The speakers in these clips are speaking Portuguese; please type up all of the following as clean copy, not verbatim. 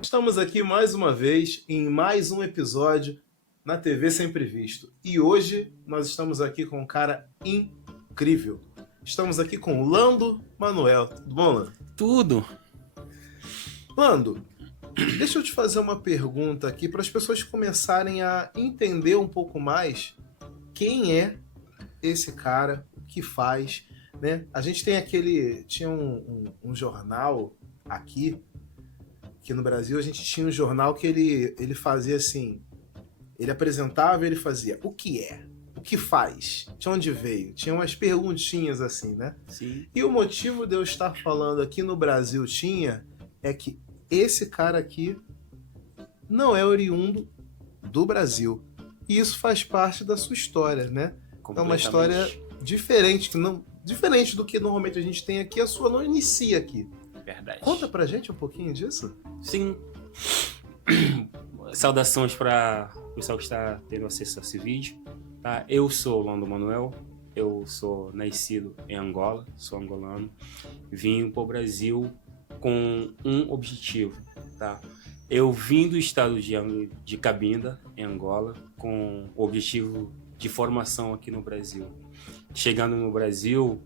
Estamos aqui mais uma vez em mais um episódio na TV Sempre Visto. E hoje nós estamos aqui com um cara incrível. Estamos aqui com o Lando Manuel. Tudo bom, Lando? Tudo. Lando, deixa eu te fazer uma pergunta aqui para as pessoas começarem a entender um pouco mais quem é esse cara, o que faz, né? A gente tem tinha um jornal aqui no Brasil, a gente tinha um jornal que ele fazia assim, ele apresentava e ele fazia o que é, o que faz, de onde veio, tinha umas perguntinhas assim, né? Sim. E o motivo de eu estar falando aqui no Brasil é que esse cara aqui não é oriundo do Brasil. E isso faz parte da sua história, né? É uma história diferente do que normalmente a gente tem aqui, a sua não inicia aqui. Verdade. Conta pra gente um pouquinho disso. Sim. Saudações para o pessoal que está tendo acesso a esse vídeo. Tá? Eu sou o Lando Manuel, eu sou nascido em Angola, sou angolano. Vim para o Brasil com um objetivo. Tá? Eu vim do estado de Cabinda, em Angola, com o objetivo de formação aqui no Brasil. Chegando no Brasil,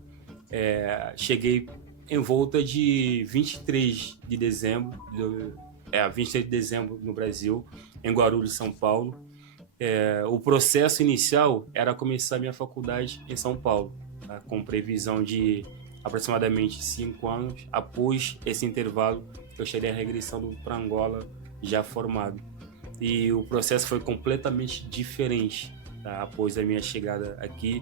cheguei em volta de 23 de dezembro, 23 de dezembro no Brasil, em Guarulhos, São Paulo. O processo inicial era começar minha faculdade em São Paulo, tá? Com previsão de aproximadamente 5 anos. Após esse intervalo, eu estaria regressando para Angola já formado. E o processo foi completamente diferente, tá? Após a minha chegada aqui,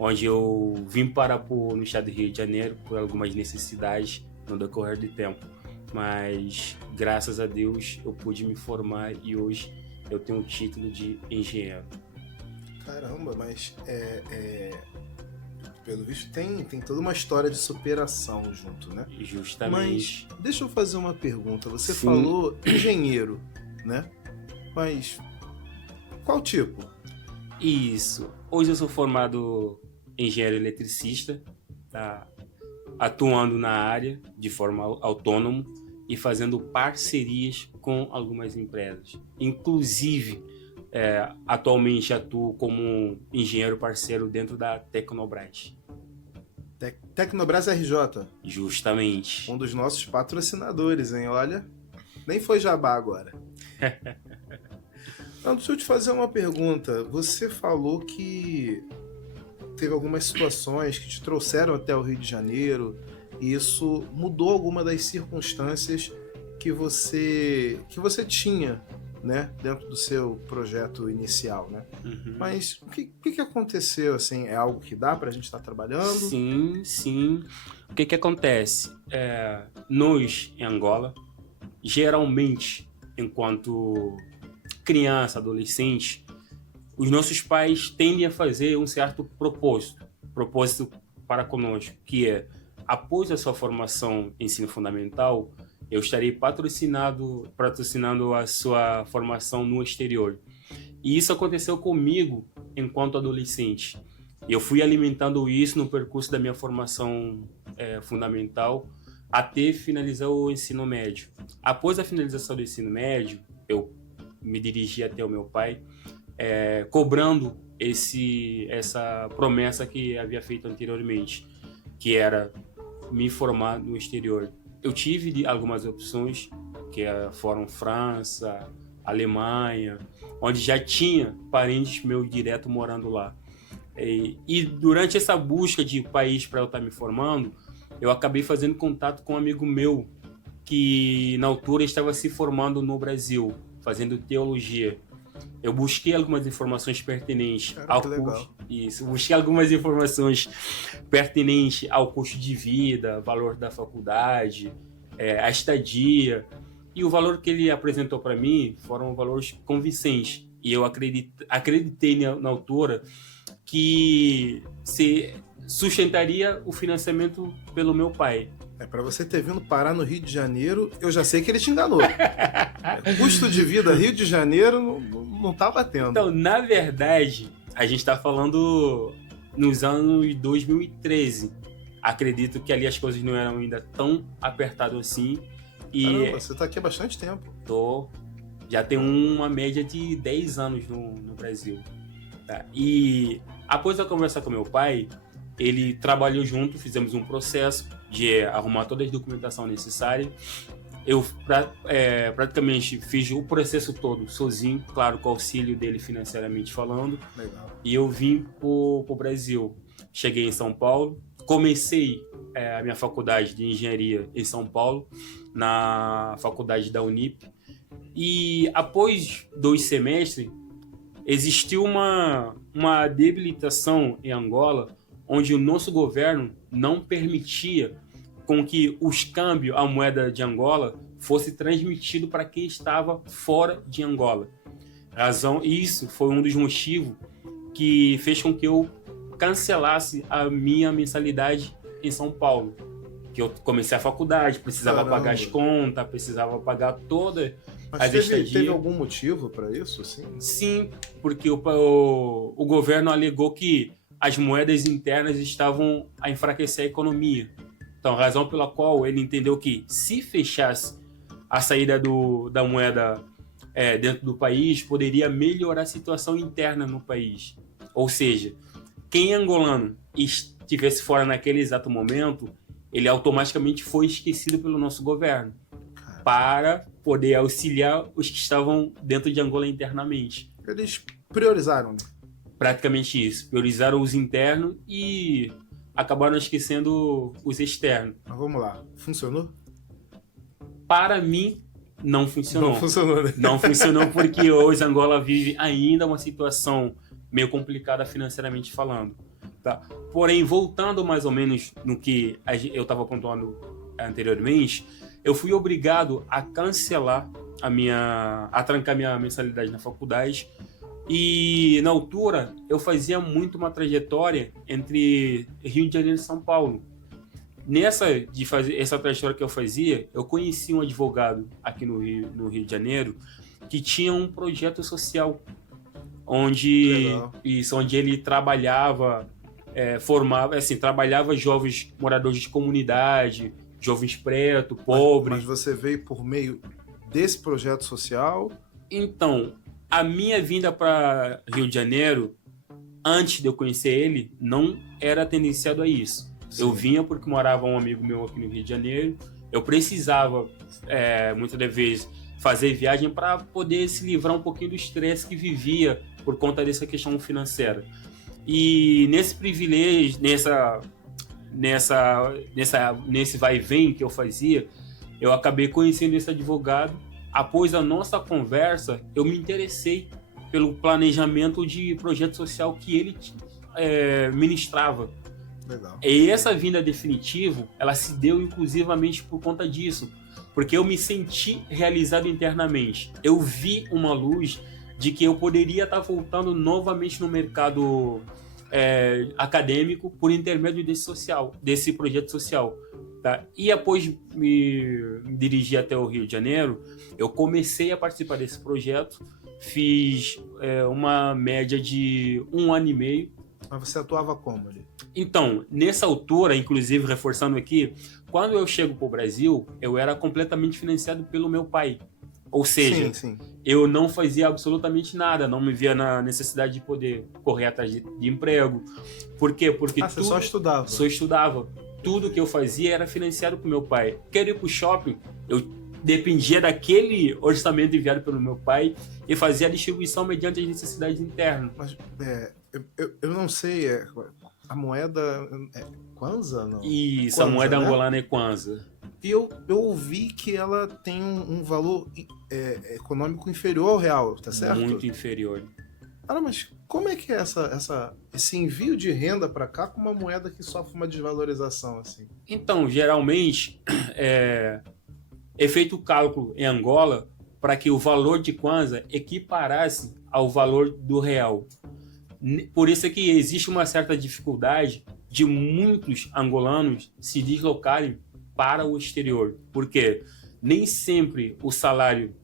onde eu vim parar no estado do Rio de Janeiro por algumas necessidades no decorrer do tempo. Mas, graças a Deus, eu pude me formar e hoje eu tenho o título de engenheiro. Caramba, mas pelo visto tem toda uma história de superação junto, né? Justamente. Mas deixa eu fazer uma pergunta. Você Sim. falou engenheiro, né? Mas qual tipo? Isso. Hoje eu sou formado engenheiro eletricista, tá? Atuando na área de forma autônoma e fazendo parcerias com algumas empresas. Inclusive, atualmente atuo como engenheiro parceiro dentro da Tecnobras. Tecnobras RJ. Justamente. Um dos nossos patrocinadores, hein? Olha, nem foi jabá agora. Então, deixa eu te fazer uma pergunta. Você falou que teve algumas situações que te trouxeram até o Rio de Janeiro e isso mudou alguma das circunstâncias que você tinha, né, dentro do seu projeto inicial, né? Uhum. Mas o que aconteceu, assim? É algo que dá pra gente estar trabalhando? Sim. O que acontece? Nós, em Angola, geralmente, enquanto criança, adolescente, os nossos pais tendem a fazer um certo propósito para conosco, que é, após a sua formação em ensino fundamental, eu estarei patrocinando a sua formação no exterior. E isso aconteceu comigo enquanto adolescente. Eu fui alimentando isso no percurso da minha formação fundamental até finalizar o ensino médio. Após a finalização do ensino médio, eu me dirigi até o meu pai, cobrando essa promessa que havia feito anteriormente, que era me formar no exterior. Eu tive algumas opções, que foram França, Alemanha, onde já tinha parentes meus direto morando lá. E durante essa busca de país para eu estar me formando, eu acabei fazendo contato com um amigo meu que na altura estava se formando no Brasil, fazendo teologia. Eu busquei algumas informações pertinentes ao custo. Isso, busquei algumas informações pertinentes ao custo de vida, valor da faculdade, a estadia. E o valor que ele apresentou para mim foram valores convincentes. E eu acreditei na altura que se sustentaria o financiamento pelo meu pai. Para você ter vindo parar no Rio de Janeiro, eu já sei que ele te enganou. Custo de vida Rio de Janeiro não tá batendo. Então, na verdade, a gente tá falando nos anos 2013. Acredito que ali as coisas não eram ainda tão apertadas assim. Caramba, você tá aqui há bastante tempo. Já tem uma média de 10 anos no Brasil. Tá? E após eu conversar com meu pai, ele trabalhou junto, fizemos um processo de arrumar toda a documentação necessária. Eu praticamente fiz o processo todo sozinho, claro, com o auxílio dele financeiramente falando. Legal. E eu vim pro Brasil. Cheguei em São Paulo, comecei a minha faculdade de engenharia em São Paulo, na faculdade da Unip. E após 2 semestres, existiu uma debilitação em Angola, onde o nosso governo não permitia com que os câmbios, a moeda de Angola, fosse transmitido para quem estava fora de Angola. Isso foi um dos motivos que fez com que eu cancelasse a minha mensalidade em São Paulo. Que eu comecei a faculdade, precisava pagar as contas, precisava pagar toda Mas teve algum motivo para isso? Sim, porque o governo alegou que as moedas internas estavam a enfraquecer a economia. Então, a razão pela qual ele entendeu que se fechasse a saída da moeda dentro do país, poderia melhorar a situação interna no país. Ou seja, quem é angolano estivesse fora naquele exato momento, ele automaticamente foi esquecido pelo nosso governo para poder auxiliar os que estavam dentro de Angola internamente. Eles priorizaram, né? Praticamente isso. Priorizaram os internos e acabaram esquecendo os externos. Mas vamos lá. Funcionou? Para mim, não funcionou. Não funcionou, né? Não funcionou porque hoje Angola vive ainda uma situação meio complicada financeiramente falando. Tá? Porém, voltando mais ou menos no que eu estava contando anteriormente, eu fui obrigado a cancelar a trancar minha mensalidade na faculdade. E na altura eu fazia muito uma trajetória entre Rio de Janeiro e São Paulo. De fazer essa trajetória que eu fazia, eu conheci um advogado aqui no Rio de Janeiro que tinha um projeto social onde ele trabalhava, trabalhava jovens moradores de comunidade, jovens pretos, pobres. Mas você veio por meio desse projeto social? Então, a minha vinda para Rio de Janeiro, antes de eu conhecer ele, não era tendenciado a isso. Sim. Eu vinha porque morava um amigo meu aqui no Rio de Janeiro. Eu precisava, muitas das vezes, fazer viagem para poder se livrar um pouquinho do estresse que vivia por conta dessa questão financeira. E nesse privilégio, nesse vai e vem que eu fazia, eu acabei conhecendo esse advogado. Após a nossa conversa, eu me interessei pelo planejamento de projeto social que ele ministrava. Legal. E essa vinda definitiva, ela se deu inclusivamente por conta disso, porque eu me senti realizado internamente. Eu vi uma luz de que eu poderia estar voltando novamente no mercado acadêmico por intermédio desse projeto social. Tá? E após me dirigir até o Rio de Janeiro, eu comecei a participar desse projeto, fiz uma média de 1 ano e meio. Mas você atuava como ali? Então, nessa altura, inclusive reforçando aqui, quando eu chego para o Brasil, eu era completamente financiado pelo meu pai. Ou seja, sim. Eu não fazia absolutamente nada, não me via na necessidade de poder correr atrás de emprego. Por quê? Porque você só estudava? Só estudava. Tudo que eu fazia era financiado por meu pai. Quero ir para o shopping, eu dependia daquele orçamento enviado pelo meu pai e fazia a distribuição mediante as necessidades internas. Mas eu não sei, a moeda é Kwanza? Não? Isso, Kwanza, a moeda né? angolana é Kwanza. E eu ouvi que ela tem um valor econômico inferior ao real, tá certo? Muito inferior. Cara, mas como é que é esse envio de renda para cá com uma moeda que sofre uma desvalorização assim? Então, geralmente, é feito o cálculo em Angola para que o valor de Kwanza equiparasse ao valor do real. Por isso é que existe uma certa dificuldade de muitos angolanos se deslocarem para o exterior. Porque nem sempre o salário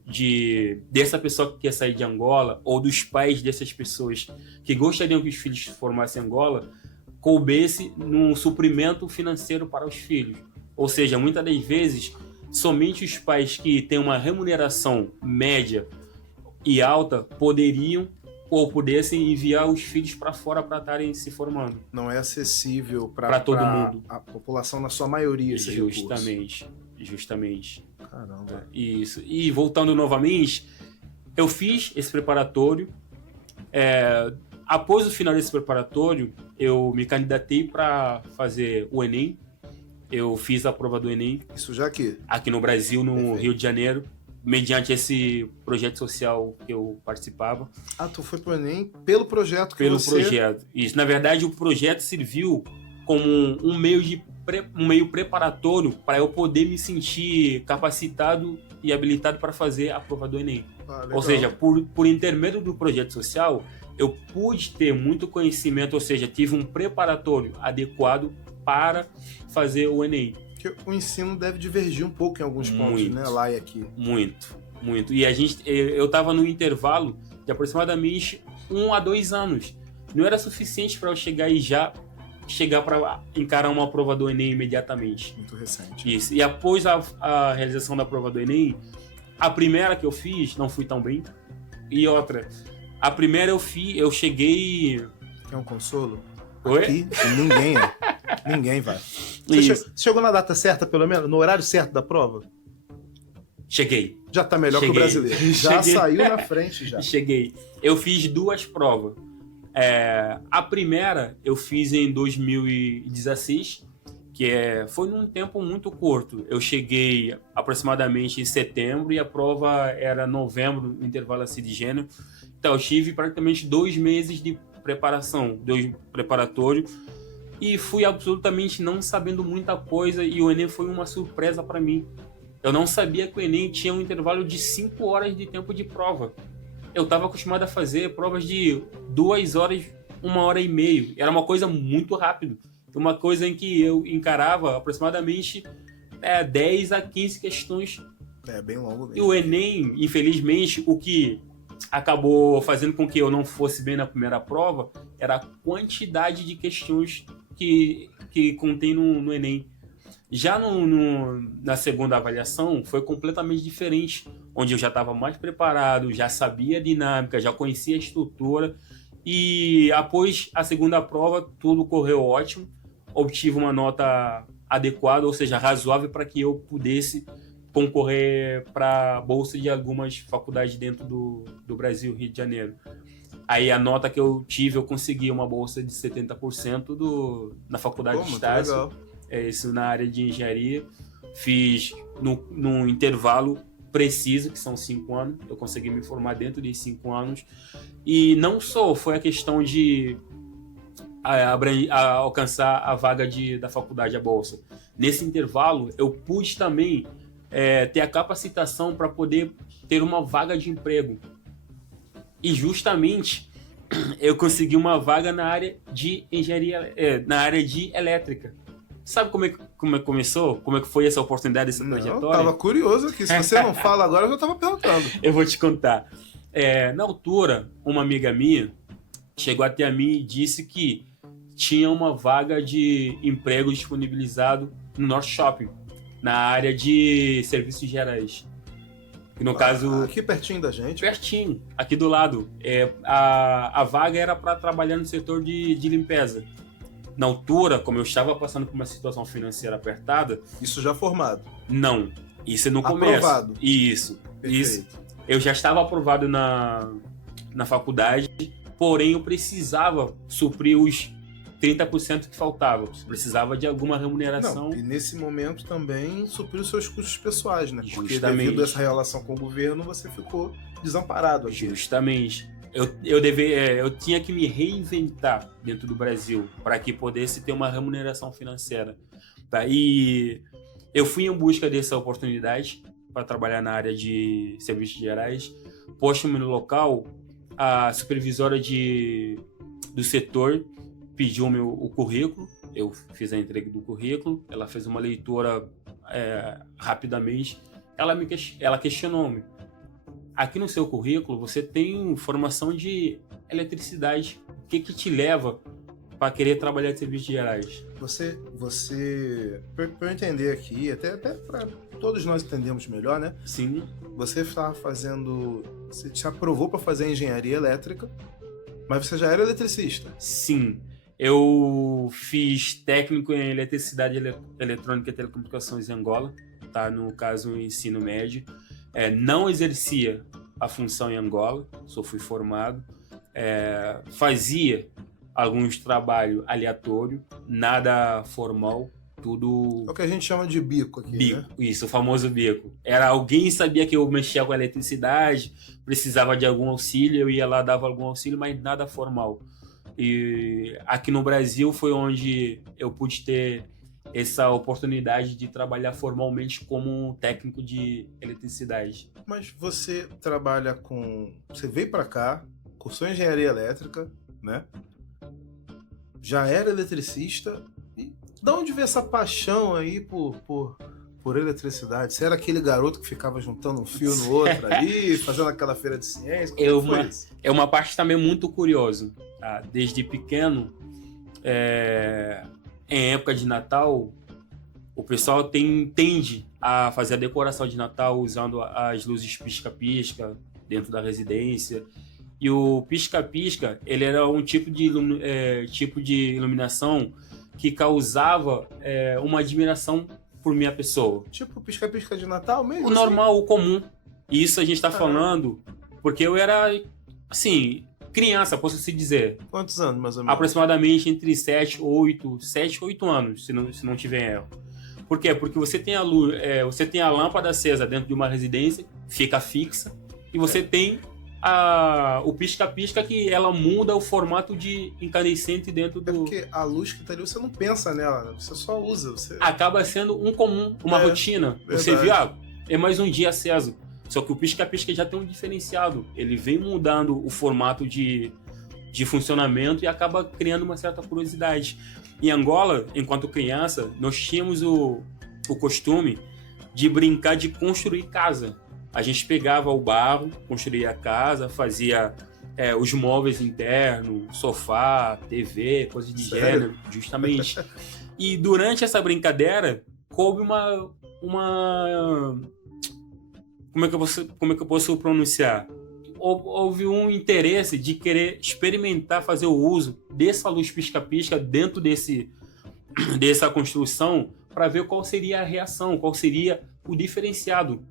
dessa pessoa que quer sair de Angola ou dos pais dessas pessoas que gostariam que os filhos se formassem em Angola coubesse num suprimento financeiro para os filhos. Ou seja, muitas das vezes somente os pais que têm uma remuneração média e alta poderiam ou pudessem enviar os filhos para fora para estarem se formando. Não é acessível Para todo mundo. A população na sua maioria, esse Justamente. Caramba. Isso. E voltando novamente, eu fiz esse preparatório. Após o final desse preparatório, eu me candidatei para fazer o Enem. Eu fiz a prova do Enem. Isso já aqui? Aqui no Brasil, no Perfeito. Rio de Janeiro, mediante esse projeto social que eu participava. Ah, tu foi pro Enem pelo projeto que Pelo você... projeto. Isso. Na verdade, o projeto serviu como um meio preparatório para eu poder me sentir capacitado e habilitado para fazer a prova do Enem. legal. Ou seja, por intermédio do projeto social, eu pude ter muito conhecimento, ou seja, tive um preparatório adequado para fazer o Enem. Porque o ensino deve divergir um pouco em alguns pontos, né? Lá e aqui. Muito. E eu estava no intervalo de aproximadamente 1 a 2 anos. Não era suficiente para eu chegar para encarar uma prova do Enem imediatamente. Muito recente. Isso. E após a realização da prova do Enem, a primeira que eu fiz não fui tão bem. E outra, a primeira eu cheguei... Quer um consolo? Oi? Aqui, ninguém é. Ninguém vai. Você chegou na data certa, pelo menos? No horário certo da prova? Cheguei. Já tá melhor que o brasileiro. Já saiu na frente, já. Cheguei. Eu fiz 2 provas. A primeira eu fiz em 2016, foi num tempo muito curto. Eu cheguei aproximadamente em setembro e a prova era novembro, no intervalo assim de gênero. Então eu tive praticamente 2 meses de preparação, 2 preparatórios, e fui absolutamente não sabendo muita coisa, e o Enem foi uma surpresa para mim. Eu não sabia que o Enem tinha um intervalo de 5 horas de tempo de prova. Eu estava acostumado a fazer provas de 2 horas, 1 hora e meia. Era uma coisa muito rápida. Uma coisa em que eu encarava aproximadamente 10 a 15 questões. Bem longo mesmo. E o Enem, infelizmente, o que acabou fazendo com que eu não fosse bem na primeira prova era a quantidade de questões que contém no Enem. Já na segunda avaliação foi completamente diferente, onde eu já estava mais preparado, já sabia a dinâmica, já conhecia a estrutura, e após a segunda prova tudo correu ótimo, obtive uma nota adequada, ou seja, razoável para que eu pudesse concorrer para a bolsa de algumas faculdades dentro do Brasil, Rio de Janeiro. Aí a nota que eu tive, eu consegui uma bolsa de 70% na faculdade de Estácio. Legal. Isso na área de engenharia. Fiz num intervalo preciso, que são 5 anos. Eu consegui me formar dentro de 5 anos. E não só foi a questão de alcançar a vaga da faculdade, a bolsa. Nesse intervalo, eu pude também ter a capacitação para poder ter uma vaga de emprego. E justamente eu consegui uma vaga na área de engenharia, na área de elétrica. Sabe como é que começou? Como é que foi essa oportunidade, essa trajetória? Eu tava curioso aqui. Se você não fala agora, eu já tava perguntando. Eu vou te contar. Na altura, uma amiga minha chegou até a mim e disse que tinha uma vaga de emprego disponibilizado no Norte Shopping, na área de serviços gerais. No caso... Aqui pertinho da gente. Pertinho, aqui do lado. A vaga era para trabalhar no setor de limpeza. Na altura, como eu estava passando por uma situação financeira apertada... Isso já formado? Não, isso é no começo. Aprovado? Isso. Eu já estava aprovado na faculdade, porém eu precisava suprir os 30% que faltavam. Precisava de alguma remuneração. Não, e nesse momento também suprir os seus custos pessoais, né? Porque Justamente. devido a essa relação com o governo, você ficou desamparado aqui. Justamente. Eu tinha que me reinventar dentro do Brasil para que pudesse ter uma remuneração financeira. Tá? E eu fui em busca dessa oportunidade para trabalhar na área de serviços gerais. Posto-me no local, a supervisora do setor pediu o currículo, eu fiz a entrega do currículo, ela fez uma leitura rapidamente, ela questionou-me: aqui no seu currículo você tem formação de eletricidade, o que te leva para querer trabalhar de serviços gerais? Você para eu entender aqui, até para todos nós entendemos melhor, né? Sim. Você estava fazendo... Você te aprovou para fazer engenharia elétrica, mas você já era eletricista. Sim. Eu fiz técnico em eletricidade eletrônica e telecomunicações em Angola, tá? No caso, o ensino médio. Não exercia a função em Angola, só fui formado. Fazia alguns trabalhos aleatórios, nada formal, tudo... É o que a gente chama de bico aqui, bico, né? isso, o famoso bico. Era alguém sabia que eu mexia com eletricidade, precisava de algum auxílio, eu ia lá, dava algum auxílio, mas nada formal. E aqui no Brasil foi onde eu pude ter essa oportunidade de trabalhar formalmente como técnico de eletricidade. Mas você trabalha com... Você veio para cá, cursou engenharia elétrica, né? Já era eletricista. E de onde veio essa paixão aí por eletricidade? Você era aquele garoto que ficava juntando um fio no outro ali, fazendo aquela feira de ciência? É uma parte também muito curiosa. Tá? Desde pequeno, em época de Natal, o pessoal tende a fazer a decoração de Natal usando as luzes pisca-pisca dentro da residência. E o pisca-pisca, ele era um tipo de iluminação que causava uma admiração por minha pessoa. Tipo pisca-pisca de Natal mesmo? O normal, o comum. E isso a gente está falando porque eu era, assim, criança, posso se dizer. Quantos anos, mais ou menos? Aproximadamente entre 7 e 8 anos, se não tiver erro. Por quê? Porque você tem a luz, você tem a lâmpada acesa dentro de uma residência, fica fixa, e você tem o pisca-pisca que ela muda o formato de incandescente dentro do... porque a luz que tá ali, você não pensa nela, você só usa. Você... Acaba sendo um comum, uma rotina. Verdade. Você vê, é mais um dia aceso. Só que o pisca-pisca já tem um diferenciado. Ele vem mudando o formato de funcionamento e acaba criando uma certa curiosidade. Em Angola, enquanto criança, nós tínhamos o costume de brincar de construir casa. A gente pegava o barro, construía a casa, fazia os móveis internos, sofá, TV, coisas de gênero, justamente. E durante essa brincadeira, coube uma como é que eu posso pronunciar? Houve um interesse de querer experimentar fazer o uso dessa luz pisca-pisca dentro dessa construção para ver qual seria a reação, qual seria o diferenciado.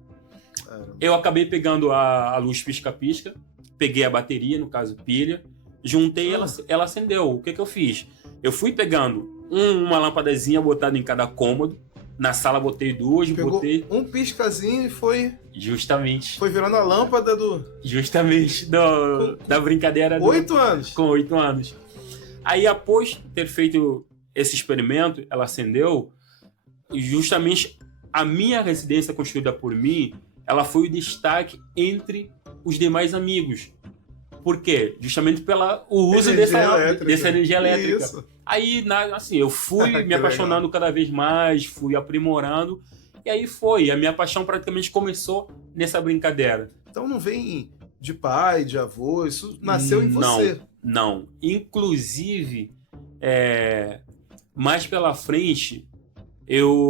Eu acabei pegando a luz pisca-pisca, peguei a bateria, no caso pilha, juntei ela acendeu. O que eu fiz? Eu fui pegando uma lâmpadazinha botada em cada cômodo. Na sala botei duas, pegou um piscazinho e foi... Justamente. Foi virando a lâmpada do... Justamente, da brincadeira. 8 anos? Com 8 anos. Aí, após ter feito esse experimento, ela acendeu. Justamente, a minha residência construída por mim, ela foi o destaque entre os demais amigos. Por quê? Justamente pelo uso dessa energia elétrica. Isso. Aí, assim, eu fui me apaixonando cada vez mais, fui aprimorando, e aí foi. A minha paixão praticamente começou nessa brincadeira. Então não vem de pai, de avô, isso nasceu em você. Não. Inclusive, mais pela frente,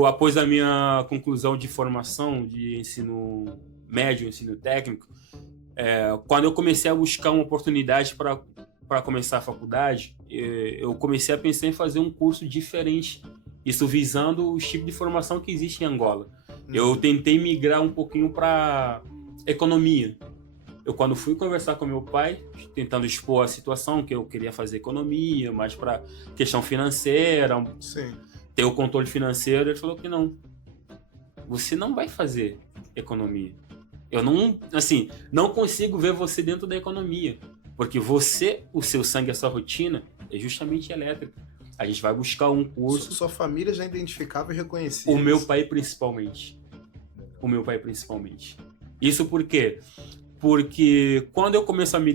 após a minha conclusão de formação de ensino médio, ensino técnico, quando eu comecei a buscar uma oportunidade para começar a faculdade, eu comecei a pensar em fazer um curso diferente, isso visando os tipos de formação que existe em Angola. Eu tentei migrar um pouquinho para economia. Quando fui conversar com meu pai, tentando expor a situação, que eu queria fazer economia, mais para questão financeira, ter o controle financeiro, ele falou que não. Você não vai fazer economia. Eu não consigo ver você dentro da economia. Porque o seu sangue, a sua rotina é justamente elétrica. A gente vai buscar um curso... Sua família já identificava e reconhecia. O meu pai principalmente. Isso por quê? Porque quando eu começo a me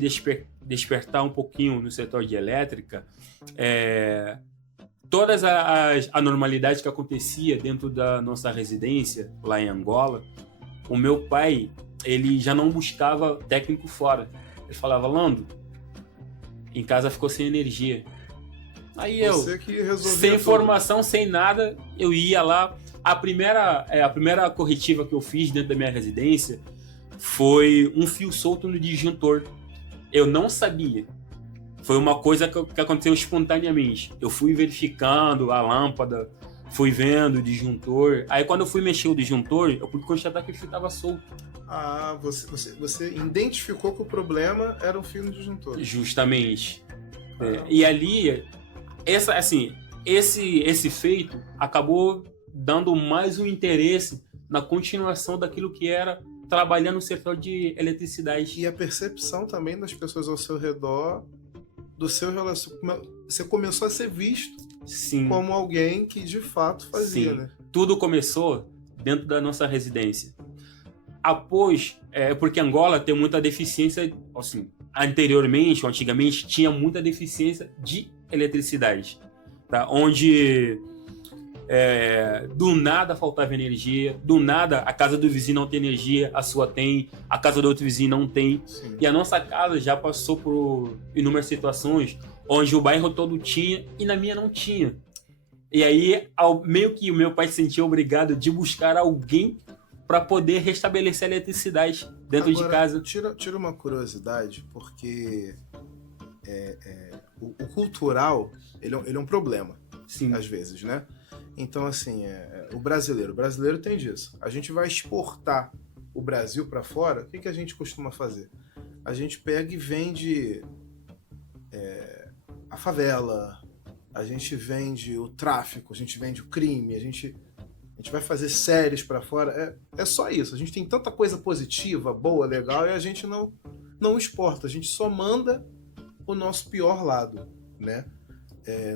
despertar um pouquinho no setor de elétrica, todas as anormalidades que acontecia dentro da nossa residência, lá em Angola, o meu pai, ele já não buscava técnico fora. Ele falava, Lando, em casa ficou sem energia. Aí Você que resolvia sem tudo. informação, sem nada, eu ia lá, A primeira corretiva que eu fiz dentro da minha residência foi um fio solto no disjuntor. Eu não sabia. Foi uma coisa que aconteceu espontaneamente. Eu fui verificando a lâmpada, fui vendo o disjuntor. Aí quando eu fui mexer o disjuntor, eu pude constatar que o fio estava solto. Ah, você identificou que o problema era o fio no disjuntor. Justamente. E ali, esse feito acabou dando mais um interesse na continuação daquilo que era trabalhar no setor de eletricidade. E a percepção também das pessoas ao seu redor do seu relacionamento. Você começou a ser visto Sim. como alguém que de fato fazia, Sim. né? Tudo começou dentro da nossa residência. Porque Angola tem muita deficiência, assim, anteriormente, ou antigamente, tinha muita deficiência de eletricidade, tá? Onde do nada faltava energia, do nada a casa do vizinho não tem energia, a sua tem, a casa do outro vizinho não tem. Sim. E a nossa casa já passou por inúmeras situações onde o bairro todo tinha e na minha não tinha. E aí, meio que o meu pai se sentia obrigado de buscar alguém para poder restabelecer a eletricidade dentro de casa. Tira uma curiosidade, porque o cultural, ele é um problema. Sim. Às vezes, né? Então, assim, o brasileiro tem disso. A gente vai exportar o Brasil para fora, o que a gente costuma fazer? A gente pega e vende a favela, a gente vende o tráfico, a gente vende o crime, a gente vai fazer séries para fora. É só isso. A gente tem tanta coisa positiva, boa, legal, e a gente não exporta. A gente só manda o nosso pior lado, né?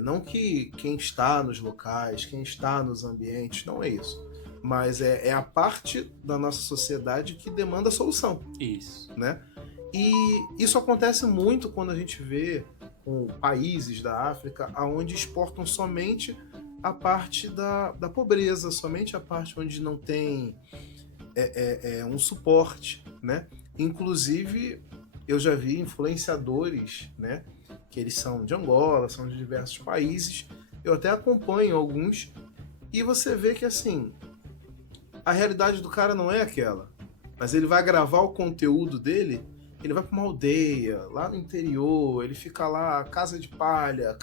Não que quem está nos locais, quem está nos ambientes, não é isso. Mas é a parte da nossa sociedade que demanda solução. Isso. Né? E isso acontece muito quando a gente vê com países da África onde exportam somente a parte da pobreza, somente a parte onde não tem um suporte, né? Inclusive, eu já vi influenciadores, né? Que eles são de Angola, são de diversos países. Eu até acompanho alguns. E você vê que, assim, a realidade do cara não é aquela. Mas ele vai gravar o conteúdo dele, ele vai para uma aldeia, lá no interior, ele fica lá, casa de palha,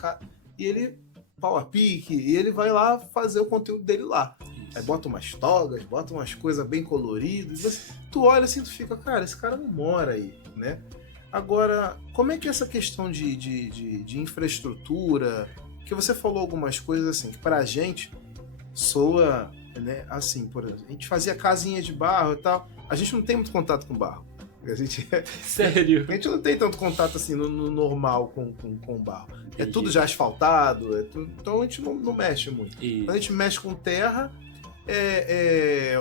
e ele, pau a pique, e ele vai lá fazer o conteúdo dele lá. Aí bota umas togas, bota umas coisas bem coloridas. Tu olha assim, tu fica, cara, esse cara não mora aí, né? Agora, como é que é essa questão de infraestrutura, que você falou algumas coisas assim, que pra gente soa, né, assim, por exemplo, a gente fazia casinha de barro e tal, a gente não tem muito contato com barro. Sério? A gente não tem tanto contato assim no normal com barro. Entendi. É tudo já asfaltado, então a gente não mexe muito. E... Quando a gente mexe com terra,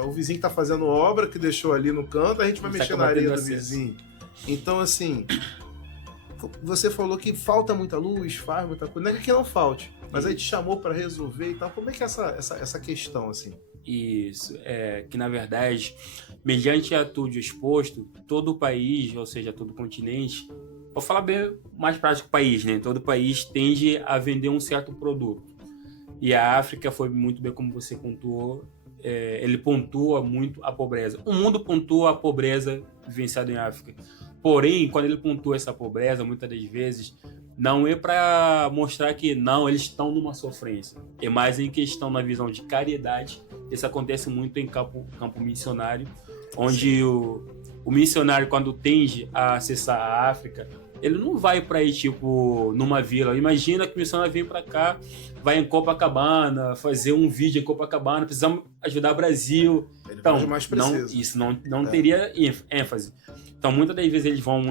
o vizinho que tá fazendo obra, que deixou ali no canto, a gente vai mexer na areia do vizinho. Então, assim, você falou que falta muita luz, faz muita coisa. Não é que aqui não falte, mas aí te chamou para resolver e tal. Como é que é essa questão, assim? Isso, que na verdade, mediante a tudo exposto, todo o país, ou seja, todo o continente, vou falar bem mais prático país, né? Todo país tende a vender um certo produto. E a África foi muito bem como você pontuou, ele pontua muito a pobreza. O mundo pontua a pobreza vivenciada em África. Porém, quando ele pontua essa pobreza, muitas das vezes, não é para mostrar que não, eles estão numa sofrência. É mais em questão na visão de caridade. Isso acontece muito em campo missionário, onde o missionário, quando tende a acessar a África, ele não vai para ir, tipo, numa vila. Imagina que o missionário vem para cá, vai em Copacabana, fazer um vídeo em Copacabana, precisamos ajudar o Brasil. Ele então, mais preciso. Isso não teria ênfase. Então, muitas das vezes eles vão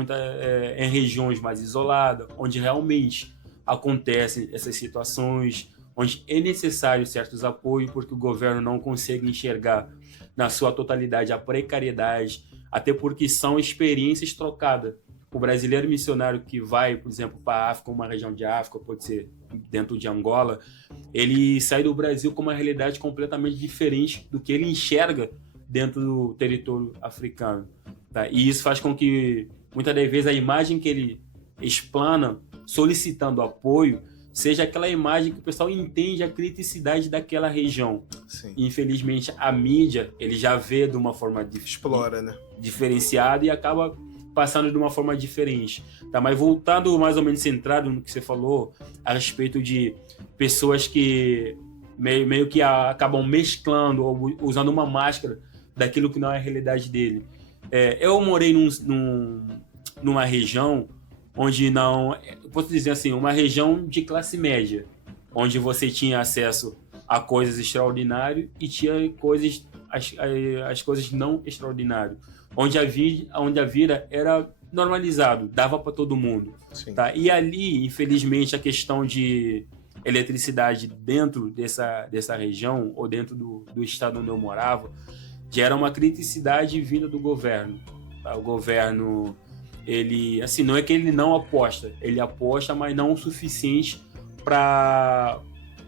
em regiões mais isoladas, onde realmente acontecem essas situações, onde é necessário certos apoios, porque o governo não consegue enxergar na sua totalidade a precariedade, até porque são experiências trocadas. O brasileiro missionário que vai, por exemplo, para a África, uma região de África, pode ser dentro de Angola, ele sai do Brasil com uma realidade completamente diferente do que ele enxerga dentro do território africano. Tá? E isso faz com que, muitas das vezes, a imagem que ele explana, solicitando apoio, seja aquela imagem que o pessoal entende a criticidade daquela região. Sim. Infelizmente, a mídia, ele já vê de uma forma Explora, né? diferenciada e acaba passando de uma forma diferente. Tá? Mas voltando mais ou menos centrado no que você falou a respeito de pessoas que meio que acabam mesclando ou usando uma máscara daquilo que não é a realidade dele. Eu morei numa região onde não... Eu posso dizer assim, uma região de classe média, onde você tinha acesso a coisas extraordinárias e tinha as coisas não extraordinárias. Onde a vida era normalizado, dava para todo mundo. Tá? E ali, infelizmente, a questão de eletricidade dentro dessa região, ou dentro do estado onde eu morava, já era uma criticidade vinda do governo. Tá? O governo, ele, assim, não é que ele não aposta, ele aposta, mas não o suficiente para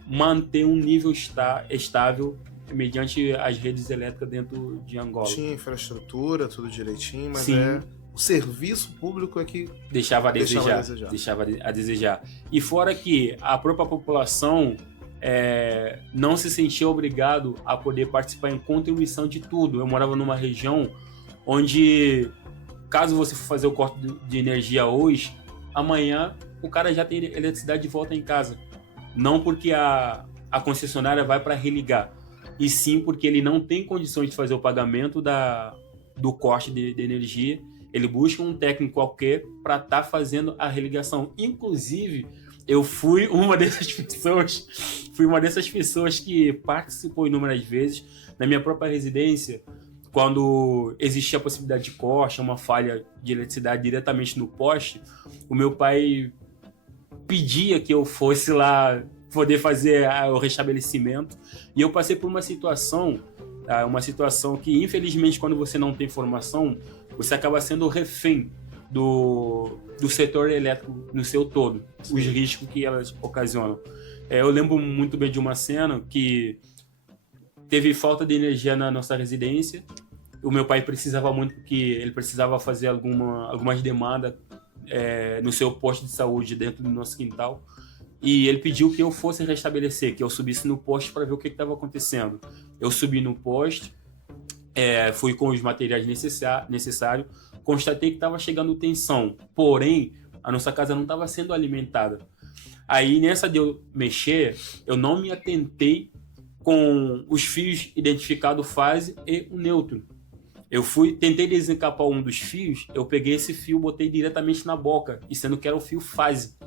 manter um nível estável mediante as redes elétricas dentro de Angola. Tinha infraestrutura, tudo direitinho, mas Sim. o serviço público é que deixava a desejar. E fora que a própria população não se sentia obrigado a poder participar em contribuição de tudo. Eu morava numa região onde, caso você for fazer o corte de energia hoje, amanhã o cara já tem eletricidade de volta em casa. Não porque a concessionária vai para religar, e sim porque ele não tem condições de fazer o pagamento do corte de energia. Ele busca um técnico qualquer para estar fazendo a religação. Inclusive, eu fui uma dessas pessoas que participou inúmeras vezes na minha própria residência, quando existia a possibilidade de corte, uma falha de eletricidade diretamente no poste. O meu pai pedia que eu fosse lá poder fazer o restabelecimento, e eu passei por uma situação que, infelizmente, quando você não tem formação, você acaba sendo refém do setor elétrico no seu todo. Sim. Os riscos que elas ocasionam. Eu lembro muito bem de uma cena que teve falta de energia na nossa residência. O meu pai precisava muito, porque ele precisava fazer algumas demandas no seu posto de saúde dentro do nosso quintal. E ele pediu que eu fosse restabelecer, que eu subisse no poste para ver o que estava acontecendo. Eu subi no poste, fui com os materiais necessários, constatei que estava chegando tensão, porém, a nossa casa não estava sendo alimentada. Aí, nessa de eu mexer, eu não me atentei com os fios identificados fase e o neutro. Eu tentei desencapar um dos fios, eu peguei esse fio e botei diretamente na boca, e sendo que era o fio fase.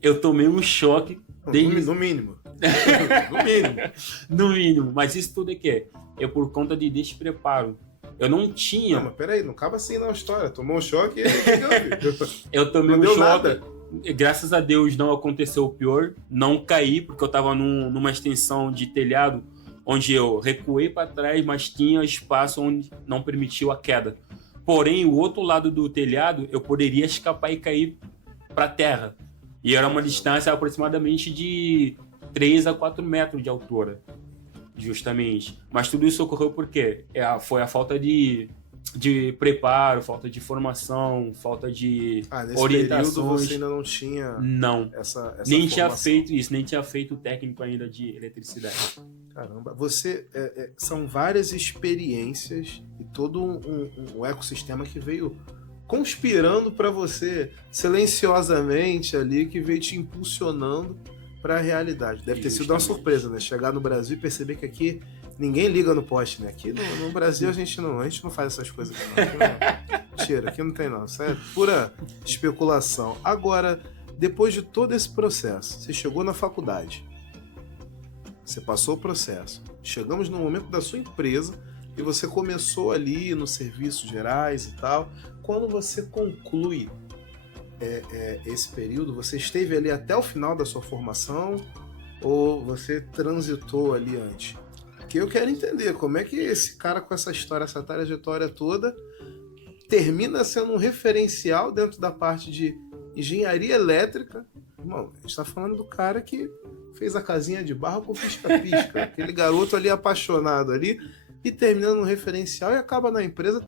Eu tomei um choque. No mínimo. No mínimo. Mas isso tudo é por conta de despreparo. Eu não tinha... Não, mas peraí, não acaba assim na história. Tomou um choque e... Eu tomei um choque. Nada. Graças a Deus não aconteceu o pior. Não caí, porque eu estava numa extensão de telhado onde eu recuei para trás, mas tinha espaço onde não permitiu a queda. Porém, o outro lado do telhado, eu poderia escapar e cair para a terra. E era uma distância aproximadamente de 3 a 4 metros de altura, justamente. Mas tudo isso ocorreu porque foi a falta de preparo, falta de formação, falta de orientações. Período você ainda não tinha essa nem formação. Tinha feito isso, nem tinha feito o técnico ainda de eletricidade. Caramba, você são várias experiências e todo um ecossistema que veio conspirando para você silenciosamente ali, que veio te impulsionando para a realidade. Deve ter sido uma surpresa, né? Chegar no Brasil e perceber que aqui ninguém liga no poste, né? Aqui no Brasil a gente não faz essas coisas aqui não. Mentira, aqui não tem não. Isso é pura especulação. Agora, depois de todo esse processo, você chegou na faculdade, você passou o processo, chegamos no momento da sua empresa e você começou ali nos serviços gerais e tal. Quando você conclui esse período, você esteve ali até o final da sua formação ou você transitou ali antes? Porque eu quero entender como é que esse cara com essa história, essa trajetória toda, termina sendo um referencial dentro da parte de engenharia elétrica. Irmão, a gente está falando do cara que fez a casinha de barro com pisca-pisca, aquele garoto ali apaixonado ali, e termina no referencial e acaba na empresa